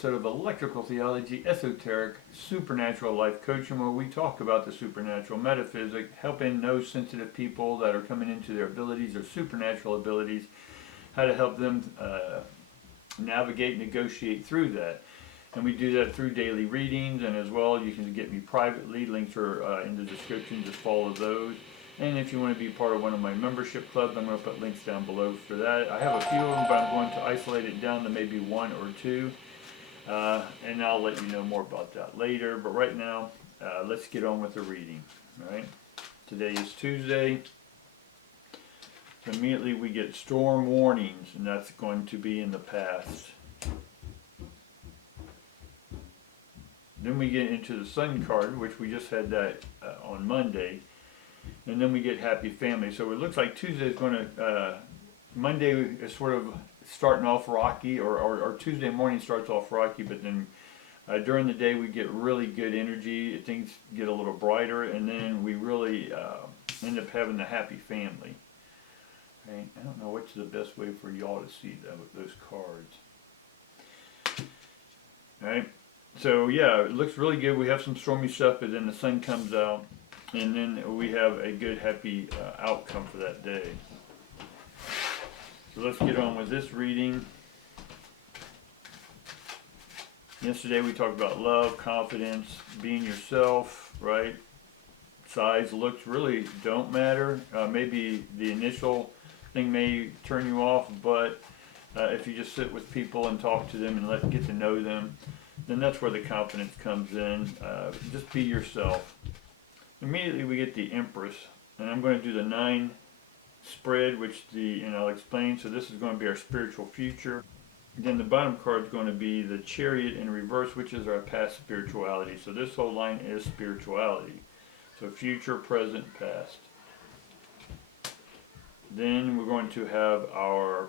episode of Electrical Theology, Esoteric, Supernatural Life Coaching, where we talk about the supernatural, metaphysics, helping those sensitive people that are coming into their abilities, their supernatural abilities, how to help them navigate, negotiate through that. And we do that through daily readings, and as well, you can get me privately. Links are in the description, just follow those. And if you want to be part of one of my membership clubs, I'm going to put links down below for that. I have a few of them, but I'm going to isolate it down to maybe one or two. And I'll let you know more about that later. But right now, let's get on with the reading. All right? Today is Tuesday. So immediately we get storm warnings, and that's going to be in the past. Then we get into the Sun card, which we just had that on Monday. And then we get happy family. So it looks like Tuesday is going to, Monday is sort of starting off rocky, or Tuesday morning starts off rocky, but then during the day we get really good energy, things get a little brighter, and then we really end up having the happy family. Right? I don't know which is the best way for y'all to see those cards. Alright, so yeah, it looks really good. We have some stormy stuff, but then the sun comes out. And then we have a good, happy outcome for that day. So let's get on with this reading. Yesterday we talked about love, confidence, being yourself, right? Size, looks really don't matter. Maybe the initial thing may turn you off, but if you just sit with people and talk to them and get to know them, then that's where the confidence comes in. Just be yourself. Immediately we get the Empress, and I'm going to do the 9 spread, and I'll explain. So this is going to be our spiritual future. Then the bottom card is going to be the Chariot in reverse, which is our past spirituality. So this whole line is spirituality. So future, present, past. Then we're going to have our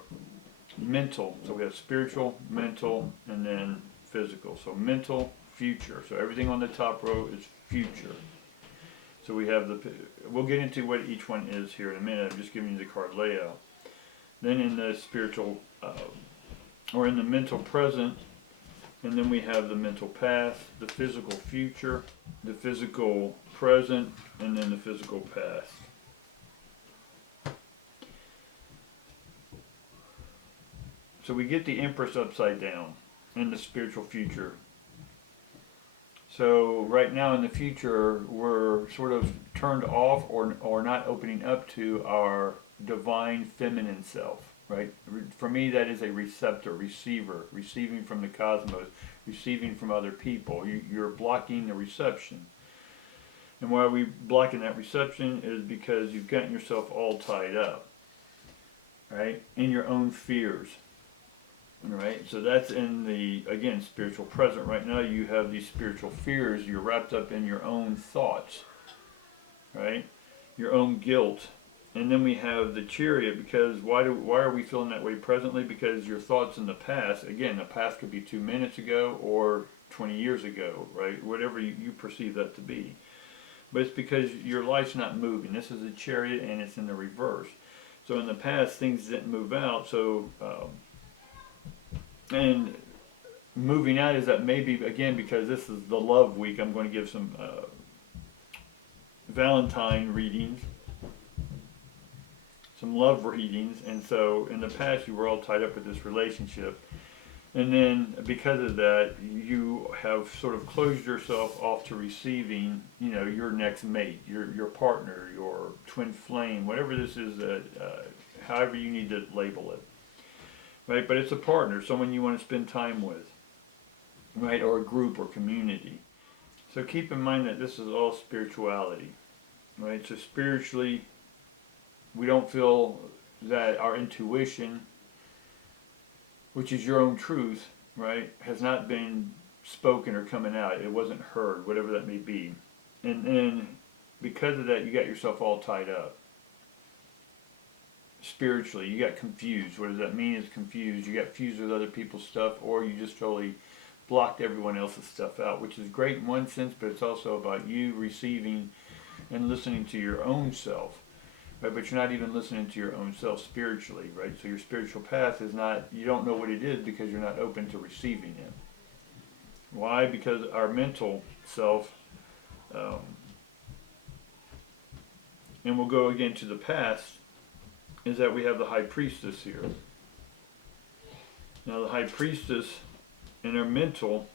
mental. So we have spiritual, mental, and then physical. So mental, future. So everything on the top row is future. So we have we'll get into what each one is here in a minute. I'm just giving you the card layout. Then in the spiritual, or in the mental present, and then we have the mental past, the physical future, the physical present, and then the physical past. So we get the Empress upside down in the spiritual future. So right now in the future, we're sort of turned off or not opening up to our divine feminine self, right? For me, that is a receptor, receiver, receiving from the cosmos, receiving from other people. You're blocking the reception. And why are we blocking that reception is because you've gotten yourself all tied up, right? In your own fears. Right, so that's in the, again, spiritual present. Right now you have these spiritual fears. You're wrapped up in your own thoughts, right? Your own guilt. And then we have the Chariot, because why are we feeling that way presently? Because your thoughts in the past, again, the past could be 2 minutes ago or 20 years ago, right? Whatever you perceive that to be. But it's because your life's not moving. This is a Chariot and it's in the reverse. So in the past, things didn't move out, so... And moving out is that maybe, again, because this is the love week, I'm going to give some Valentine readings, some love readings. And so in the past you were all tied up with this relationship. And then because of that, you have sort of closed yourself off to receiving, your next mate, your partner, your twin flame, whatever this is, however you need to label it. Right, but it's a partner, someone you want to spend time with, right, or a group or community. So keep in mind that this is all spirituality, right? So spiritually, we don't feel that our intuition, which is your own truth, right, has not been spoken or coming out. It wasn't heard, whatever that may be. And then because of that, you got yourself all tied up. Spiritually, you got confused. What does that mean? Is confused. You got fused with other people's stuff, or you just totally blocked everyone else's stuff out, which is great in one sense, but it's also about you receiving and listening to your own self, right? But you're not even listening to your own self spiritually, right? So your spiritual path is not, you don't know what it is because you're not open to receiving it. Why? Because our mental self, um, and we'll go again to the past, is that we have the high priestess here. Now the high priestess in our mental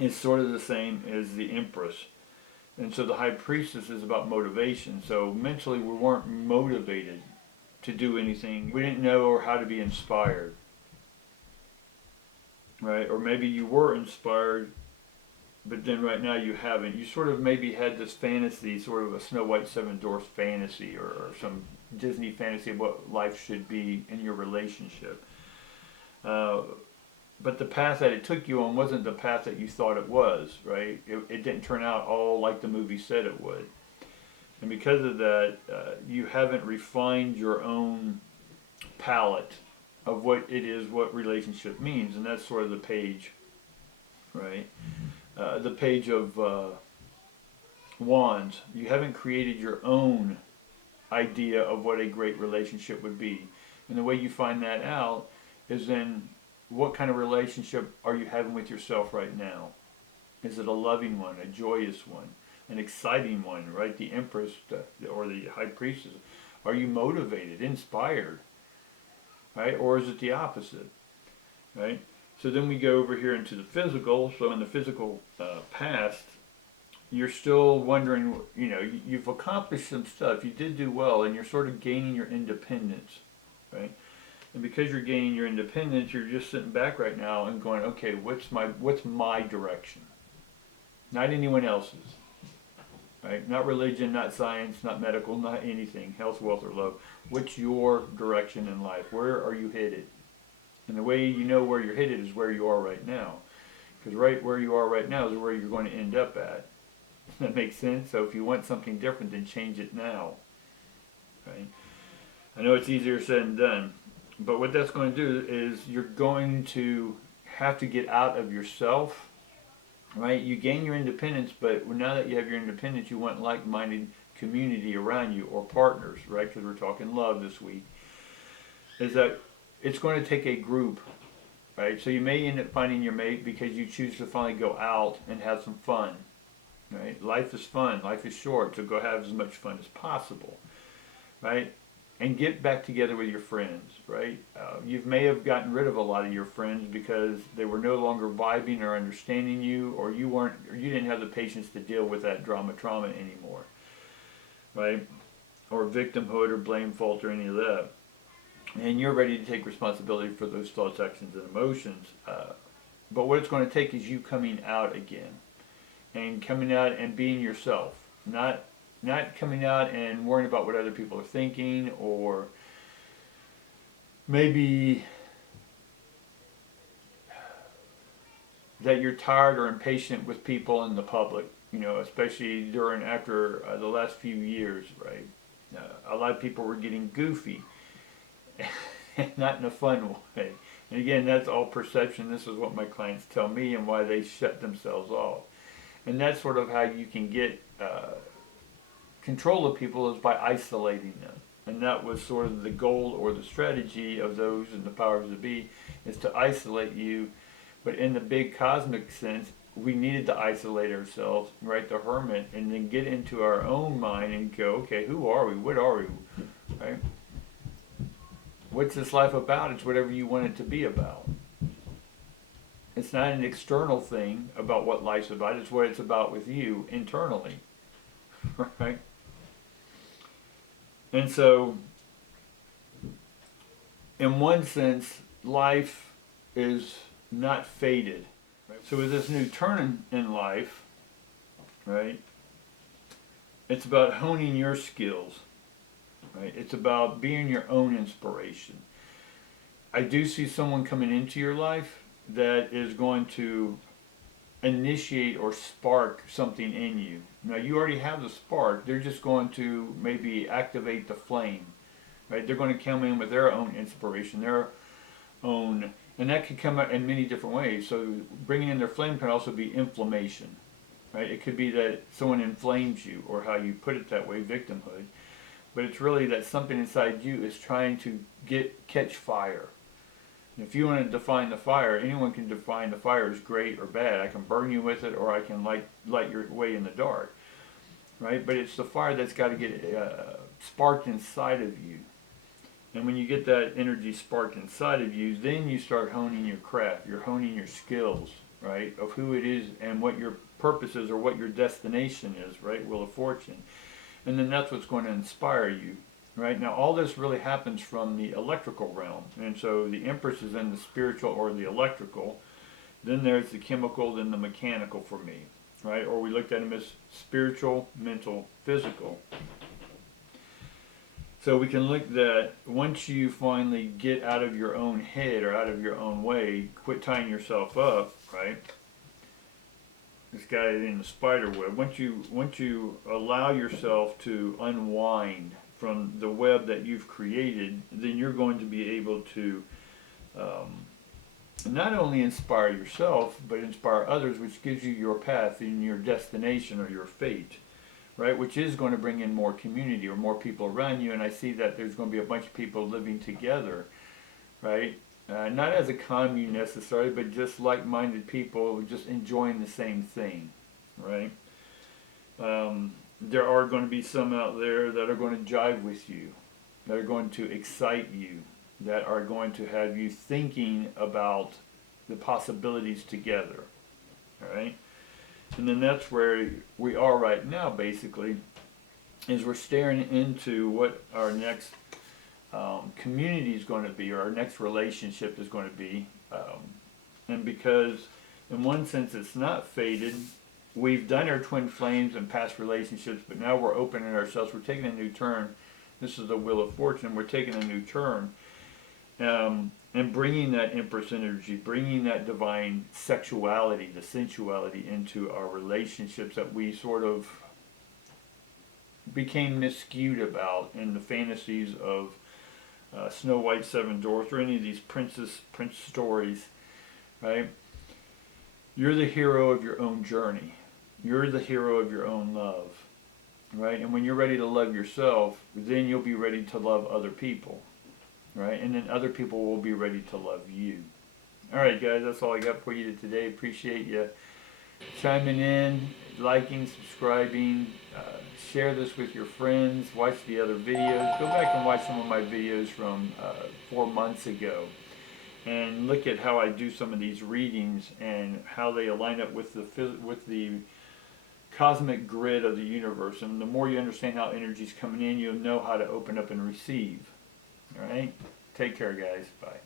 is sort of the same as the empress. And so the high priestess is about motivation. So mentally we weren't motivated to do anything. We didn't know how to be inspired. Right? Or maybe you were inspired, but then right now you haven't. You sort of maybe had this fantasy, sort of a Snow White Seven Dwarfs fantasy, or some Disney fantasy of what life should be in your relationship. But the path that it took you on wasn't the path that you thought it was, right? It didn't turn out all like the movie said it would. And because of that, you haven't refined your own palette of what it is, what relationship means. And that's sort of the page, right? The page of wands. You haven't created your own idea of what a great relationship would be. And the way you find that out is then, what kind of relationship are you having with yourself right now? Is it a loving one, a joyous one, an exciting one, right? The empress or the high priestess. Are you motivated, inspired, right? Or is it the opposite, right? So then we go over here into the physical. So in the physical past, you're still wondering, you've accomplished some stuff. You did do well, and you're sort of gaining your independence, right? And because you're gaining your independence, you're just sitting back right now and going, okay, what's my direction? Not anyone else's, right? Not religion, not science, not medical, not anything, health, wealth, or love. What's your direction in life? Where are you headed? And the way you know where you're headed is where you are right now. Because right where you are right now is where you're going to end up at. That makes sense? So if you want something different, then change it now, right? I know it's easier said than done. But what that's going to do is you're going to have to get out of yourself, right? You gain your independence, but now that you have your independence, you want like-minded community around you, or partners, right? Because we're talking love this week. Is that it's going to take a group, right? So you may end up finding your mate because you choose to finally go out and have some fun, right? Life is fun. Life is short, so go have as much fun as possible, right? And get back together with your friends, right? You may have gotten rid of a lot of your friends because they were no longer vibing or understanding you, or you didn't have the patience to deal with that trauma anymore, right? Or victimhood or blame, fault, or any of that. And you're ready to take responsibility for those thoughts, actions, and emotions. But what it's going to take is you coming out again, and coming out and being yourself, not coming out and worrying about what other people are thinking, or maybe that you're tired or impatient with people in the public, especially after the last few years, right? A lot of people were getting goofy, not in a fun way. And again, that's all perception. This is what my clients tell me and why they shut themselves off. And that's sort of how you can get control of people, is by isolating them. And that was sort of the goal or the strategy of those in the powers that be, is to isolate you. But in the big cosmic sense, we needed to isolate ourselves, right, the hermit, and then get into our own mind and go, okay, who are we? What are we? Right? What's this life about? It's whatever you want it to be about. It's not an external thing about what life's about. It's what it's about with you internally, right? And so, in one sense, life is not fated. Right? So with this new turn in life, right, it's about honing your skills. Right? It's about being your own inspiration. I do see someone coming into your life that is going to initiate or spark something in you. Now you already have the spark. They're just going to maybe activate the flame, right? They're going to come in with their own inspiration, their own, and that could come out in many different ways. So bringing in their flame can also be inflammation, right? It could be that someone inflames you, or how you put it that way, victimhood. But it's really that something inside you is trying to catch fire, If you want to define the fire, anyone can define the fire as great or bad. I can burn you with it, or I can light your way in the dark, right? But it's the fire that's got to get sparked inside of you. And when you get that energy sparked inside of you, then you start honing your craft. You're honing your skills, right, of who it is and what your purpose is or what your destination is, right, Wheel of Fortune. And then that's what's going to inspire you, right? Now, all this really happens from the electrical realm. And so the Empress is in the spiritual or the electrical. Then there's the chemical, then the mechanical for me, right? Or we looked at them as spiritual, mental, physical. So we can look that once you finally get out of your own head or out of your own way, quit tying yourself up, right? This guy in the spider web. Once you allow yourself to unwind from the web that you've created, then you're going to be able to not only inspire yourself, but inspire others, which gives you your path and your destination or your fate. Right, which is going to bring in more community or more people around you, and I see that there's going to be a bunch of people living together, right? Not as a commune necessarily, but just like-minded people just enjoying the same thing, right? There are going to be some out there that are going to jive with you, that are going to excite you, that are going to have you thinking about the possibilities together, all right? And then that's where we are right now, basically, is we're staring into what our next community is going to be, or our next relationship is going to be. And because, in one sense, it's not fated, we've done our twin flames and past relationships, but now we're opening ourselves. We're taking a new turn. This is the Wheel of Fortune. We're taking a new turn. And bringing that Empress energy, bringing that divine sexuality, the sensuality into our relationships that we sort of became miscued about in the fantasies of Snow White, Seven Dwarfs, or any of these prince stories, right? You're the hero of your own journey. You're the hero of your own love, right? And when you're ready to love yourself, then you'll be ready to love other people. Right, and then other people will be ready to love you. All right, guys, that's all I got for you today. Appreciate you chiming in, liking, subscribing. Share this with your friends. Watch the other videos. Go back and watch some of my videos from 4 months ago, and look at how I do some of these readings and how they align up with the cosmic grid of the universe. And the more you understand how energy's coming in, you'll know how to open up and receive. All right? Take care, guys. Bye.